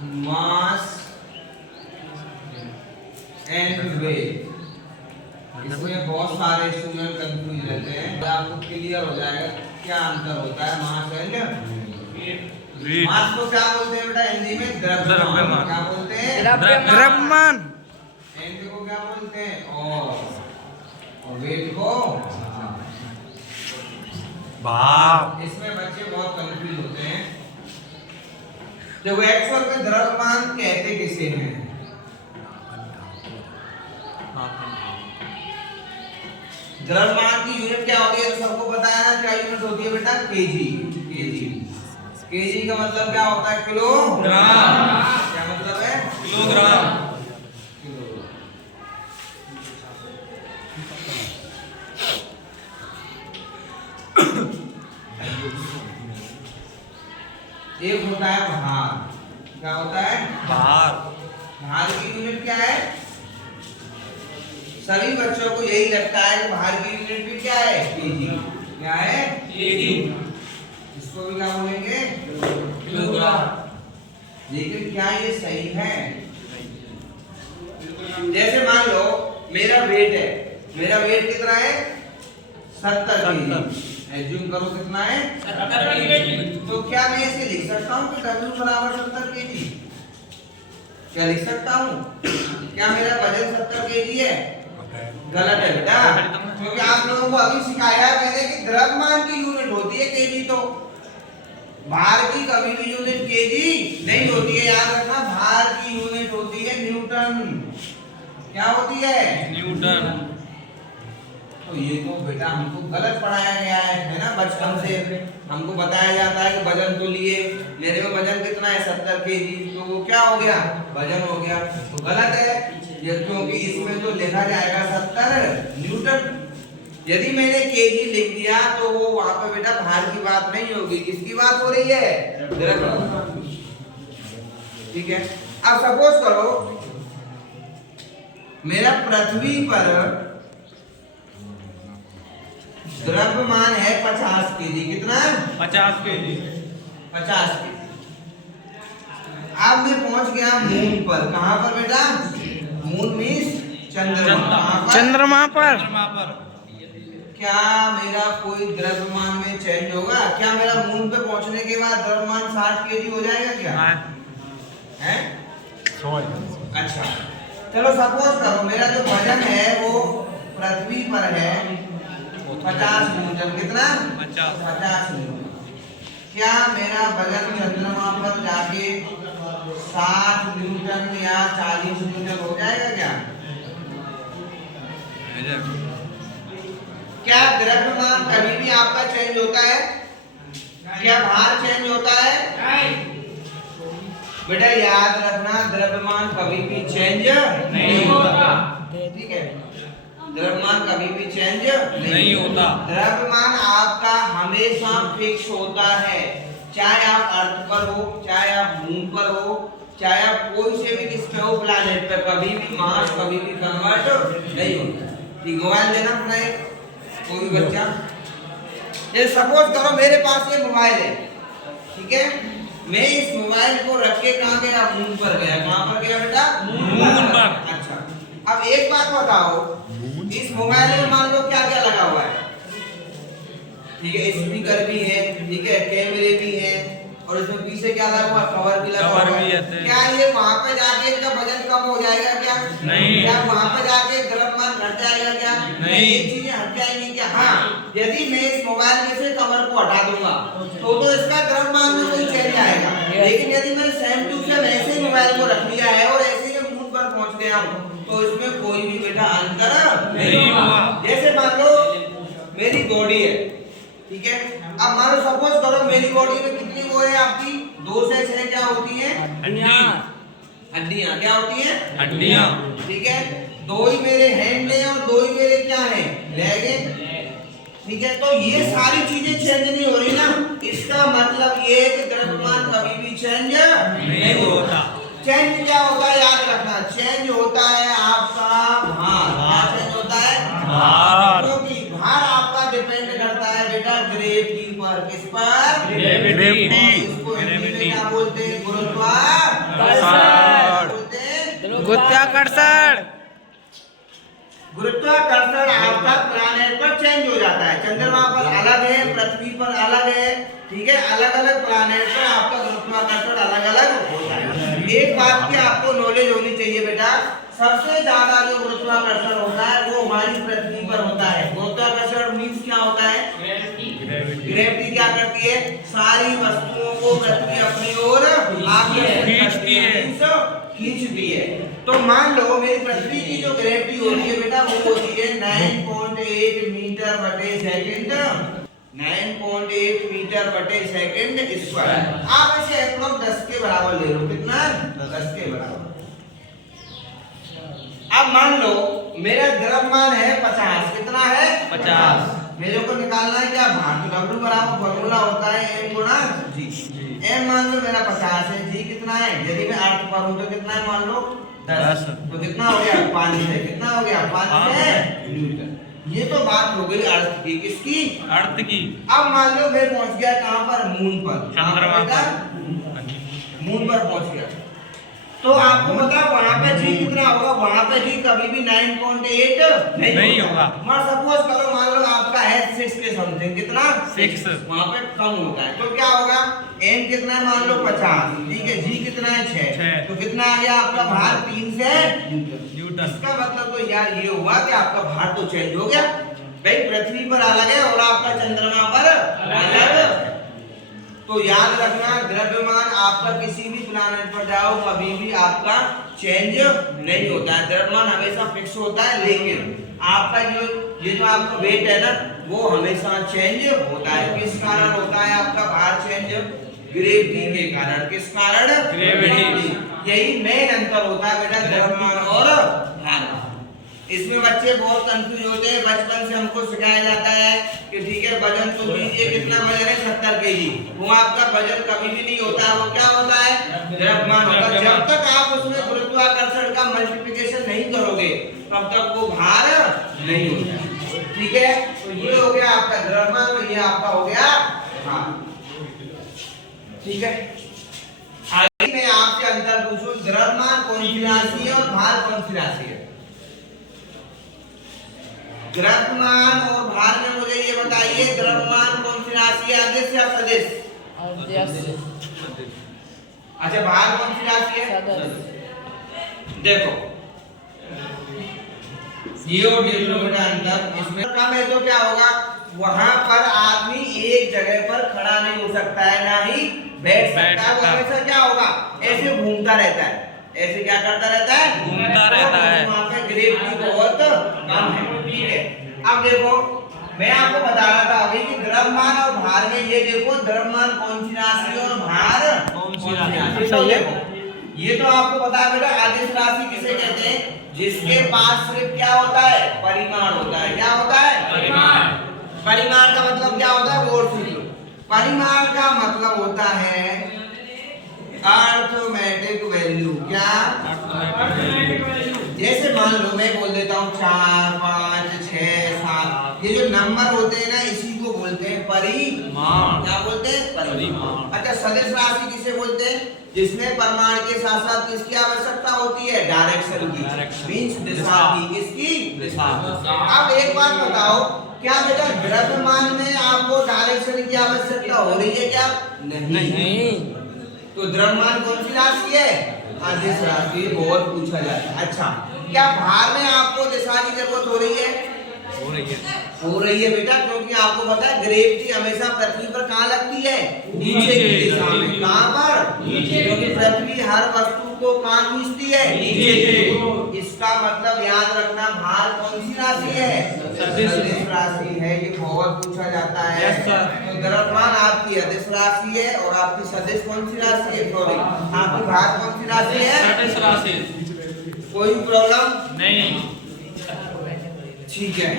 Mass and wait. इसमें बहुत सारे स्टूडेंट कंफ्यूज रहते हैं, आपको क्लियर हो जाएगा क्या अंतर होता है मास एंड वेट। मास को क्या बोलते हैं बेटा हिंदी में? द्रव्यमान। क्या बोलते हैं? द्रव्यमान। एंड को क्या बोलते हैं? और वेट को भार। इसमें बच्चे बहुत कंफ्यूज होते हैं। देखो एक्चुअल में द्रव्यमान कहते किसे हैं? द्रव्यमान की यूनिट क्या होती है? तो सबको पता है ना क्या यूनिट होती है बेटा? केजी। केजी। केजी का मतलब क्या होता है? किलोग्राम। क्या मतलब है? किलोग्राम। एक होता है भार। क्या होता है? भार। भार की यूनिट क्या है? सभी बच्चों को यही लगता है कि भार की यूनिट भी क्या है? केजी। क्या है? केजी। इसको भी क्या बोलेंगे? किलोग्राम। लेकिन क्या ये सही है? जैसे मान लो मेरा वेट है, मेरा वेट कितना है? 70 केजी। एज्यूम करो कितना है? 70 केजी। तो क्या मैं इसे लिख सकता हूँ कि W बराबर 70 केजी? क्या लिख सकता हूँ? क्या मेरा वजन 70 केजी है? गलत है बेटा, क्योंकि आप लोगों को अभी सिखाया है मैंने कि द्रव्यमान की यूनिट होती है केजी, तो भार की कभी भी यूनिट केजी नहीं होती है। याद रखना, भार की यूनिट होती है न्यूटन। क्या होती है? न्यूटन। तो ये तो बेटा हमको गलत पढ़ाया गया है ना? बचपन से हमको बताया जाता है कि वजन तो लिए, मेरे में वजन कितना है? 70 केजी। तो वो क्या हो गया? वजन हो गया। तो गलत है ये, क्योंकि इसमें तो लिखा जाएगा 70 न्यूटन। यदि मैंने केजी लिख दिया तो वो वहां पे बेटा भार की बात नहीं होगी। किसकी बात हो रही है? द्रव्यमान। ठीक है। अब सपोज करो मेरा पृथ्वी पर द्रव्यमान है 50 केजी। कितना? 50 केजी। 50 केजी। अब मैं पहुंच गया मून पर। कहां पर बेटा? मून मींस चंद्रमा। चंद्रमा पर। क्या मेरा कोई द्रव्यमान में चेंज होगा? क्या मेरा मून पे पहुंचने के बाद द्रव्यमान 60 केजी हो जाएगा क्या? है? अच्छा, चलो सपोज करो मेरा जो वजन है वो पृथ्वी पर है 50 न्यूटन। कितना? 50 न्यूटन। क्या मेरा वजन चंद्रमा पर जाके 60 न्यूटन या 40 न्यूटन हो जाएगा क्या? क्या द्रव्यमान कभी भी आपका चेंज होता है? क्या भार चेंज होता है? बेटा याद रखना, द्रव्यमान कभी भी चेंज नहीं होता। ठीक है, द्रव्यमान कभी भी चेंज नहीं होता। द्रव्यमान आपका हमेशा फिक्स होता है, चाहे आप अर्थ पर हो, चाहे आप मून पर हो, चाहे आप कोई से भी किस पे हो प्लैनेट पर, कभी भी मास कभी भी कन्वर्ट नहीं होता। ठीक, मोबाइल देना अपना एक कोई भी बच्चा। ये सपोज करो मेरे पास ये मोबाइल है, ठीक है, मैं इस मोबाइल को रख के कहाँ गया? मून पर गया। कहाँ पर गया बेटा? मून पर। अच्छा, अब एक बात बताओ, इस मोबाइल में मान लो क्या क्या लगा हुआ है? ठीक है, स्पीकर भी है, ठीक है, कैमरे भी है, और इसमें पीछे क्या लगा हुआ? कवर भी लगा हुआ है। क्या ये वहां पे जाके इनका वजन कम हो जाएगा क्या? नहीं। क्या वहां पे जाके द्रव्यमान घट जाएगा क्या? नहीं। ये चीजें हट जाएंगी क्या? हाँ, यदि मैं इस मोबाइल में से कवर को हटा दूंगा तो इसका द्रव्यमान में कोई चेंज आएगा। लेकिन यदि मैंने सेम टू सेम ऐसे ही मोबाइल को रख लिया है और ऐसे ही मून पर पहुंच गया हूं तो इसमें कोई भी बेटा अंतर नहीं होगा। जैसे मान लो मेरी बॉडी है, ठीक है, अब मान लो सपोज करो मेरी बॉडी में कितनी वो है आपकी? 2 से 6 क्या होती है? हड्डियां। क्या होती है? हड्डियां। ठीक है, 2 ही मेरे हैंड है और 2 ही मेरे क्या है? लेग है। ठीक है, तो ये सारी चीजें चेंज नहीं हो रही ना, इसका मतलब ये है कि द्रव्यमान कभी भी चेंज नहीं होता। चेंज क्या होता है? याद रखना, चेंज होता है आपका भार। क्या चेंज होता है? भार। क्योंकि भार आपका डिपेंड करता है बेटा ग्रेविटी पर। किस पर? ग्रेविटी। इसको हिंदी में क्या बोलते हैं? गुरुत्वाकर्षण। गुरुत्वाकर्षण गुरुत्वाकर्षण आपका प्लैनेट पर चेंज हो जाता है। चंद्रमा पर अलग है, पृथ्वी पर अलग है, ठीक है। अलग अलग प्लैनेट पर आपका गुरुत्वाकर्षण अलग अलग होता है। एक बात की आपको नॉलेज होनी चाहिए बेटा, सबसे ज्यादा जो गुरुत्वाकर्षण होता है वो हमारी पृथ्वी पर होता है। गुरुत्वाकर्षण मींस क्या होता है? ग्रेविटी क्या करती है? सारी वस्तुओं को पृथ्वी अपनी ओर खींचती है। तो मान लो मेरी पृथ्वी की जो ग्रेविटी होती है बेटा वो होती है 9.8 मीटर बटे सेकंड, 9.8 मीटर बटे सेकंड स्क्वायर। आप इसे एप्रोक्स 10 के बराबर ले लो। कितना? 10 के बराबर। अब मान लो मेरा द्रव्यमान है 50। कितना है? 50। मेरे को निकालना है क्या? भार। तो W बराबर फॉर्मूला होता है M गुणा G। M मान लो मेरा 50 है, G कितना है? यदि मैं अर्थ पर हूं तो कितना है मान लो? 10। तो कितना हो गया? 5 है। कितना हो गया? 5 है न्यूटन। ये तो बात हो गई अर्थ की। किसकी? अर्थ की। अब मान लो मैं पहुंच गया कहां पर? मून पर। चंद्रमा पर मून पर पहुंच गया। तो आपको पता वहां पे G कितना होगा? वहां पे G कभी भी 9.8 नहीं होगा। मान सपोज करो मान लो आपका है 6 के समथिंग। कितना? 6। वहां पे कम होता है तो क्या होगा? M कितना है मान लो 50, ठीक है। G कितना है? 6। तो कितना आ गया आपका भार? 3 से न्यूटन। इसका मतलब तो यार ये हुआ कि आपका भार तो चेंज हो गया भाई। पृथ्वी पर अलग है और आपका चंद्रमा पर अलग। तो याद रखना द्रव्यमान आपका किसी भी प्लैनेट पर जाओ कभी भी आपका चेंज नहीं होता है। द्रव्यमान हमेशा फिक्स होता है, लेकिन आपका ये जो आपका वेट है ना वो हमेशा चेंज होता है। किस कारण होता है आपका भार चेंज? ग्रेविटी के कारण। किस कारण? ग्रेविटी। यही मेन अंतर होता है बेटा द्रव्यमान और भार। इसमें बच्चे बहुत कंफ्यूज होते हैं। बचपन से हमको सिखाया जाता है कि ठीक है वजन तो लीजिए, कितना वजन है? 70 केजी। वो आपका वजन कभी भी नहीं होता है। वो क्या होता है? द्रव्यमान होता है। जब तक आप उसमें गुरुत्वाकर्षण का मल्टीप्लिकेशन नहीं करोगे तब तक वो भार नहीं होता। ठीक है, तो ये हो गया आपका द्रव्यमान और ये आपका हो गया भार। ठीक है, आगे मैं आपसे अंतर पूछूं, द्रव्यमान कौन सी राशि है और भार कौन सी राशि है? द्रव्यमान और भार में मुझे ये बताइए, द्रव्यमान कौन सी राशि है? अदिश या सदिश? अच्छा, भार कौन सी राशि है? देखो ये और किलोमीटर अंतर इसमें कम है तो क्या होगा? वहां पर आदमी एक जगह पर खड़ा नहीं हो सकता है, ना ही बैठ सकता है। वो हमेशा क्या होगा? ऐसे घूमता रहता है। ऐसे क्या करता रहता है? घूमता रहता है। वहां पे ग्रेविटी बहुत कम है। ठीक है, अब देखो मैं आपको बता रहा था अभी कि द्रव्यमान और भार में ये देखो द्रव्यमान कौन सी राशि और भार कौन सी राशि। तो देखो ये तो आपको पता है बेटा अदिश राशि किसे कहते हैं? जिसके पास सिर्फ क्या होता है? परिमाण होता है। क्या होता है? परिमाण। परिमाण का मतलब क्या होता है? वो और सुन लो। परिमाण का मतलब होता है अर्थमेटिक वैल्यू। क्या? जैसे मान लो मैं बोल देता हूँ 4, 5, 6, 7, ये जो नंबर होते हैं ना इसी को बोलते हैं परिमाण। क्या बोलते हैं? परिमाण। अच्छा, सदिश राशि किसे बोलते हैं? जिसमें परिमाण के साथ साथ किसकी आवश्यकता होती है? डायरेक्शन की, मींस दिशा की। किसकी? दिशा। अब एक बात बताओ, क्या बेटा द्रव्यमान में आपको डायरेक्शन की आवश्यकता हो रही है क्या? नहीं। तो द्रव्यमान कौन सी राशि है? अदिश राशि। बहुत पूछा जाता है। अच्छा, क्या भार में आपको दिशा की जरूरत हो रही है? हो रही है बेटा, क्योंकि आपको पता है ग्रेविटी हमेशा पृथ्वी पर कहाँ लगती है? नीचे की दिशा में। कहाँ पर? नीचे। क्योंकि पृथ्वी हर वस्तु को कहाँ खींचती है? नीचे की। इसका मतलब याद रखना भार कौन सी राशि है? सदिश राशि है। ये बहुत पूछा जाता है। तो द्रव्यमान आपकी अदिश राशि है और आपकी सदिश कौन सी राशि है? सॉरी, आपकी भार कौन सी राशि है? सदिश राशि। कोई प्रॉब्लम नहीं? ठीक है।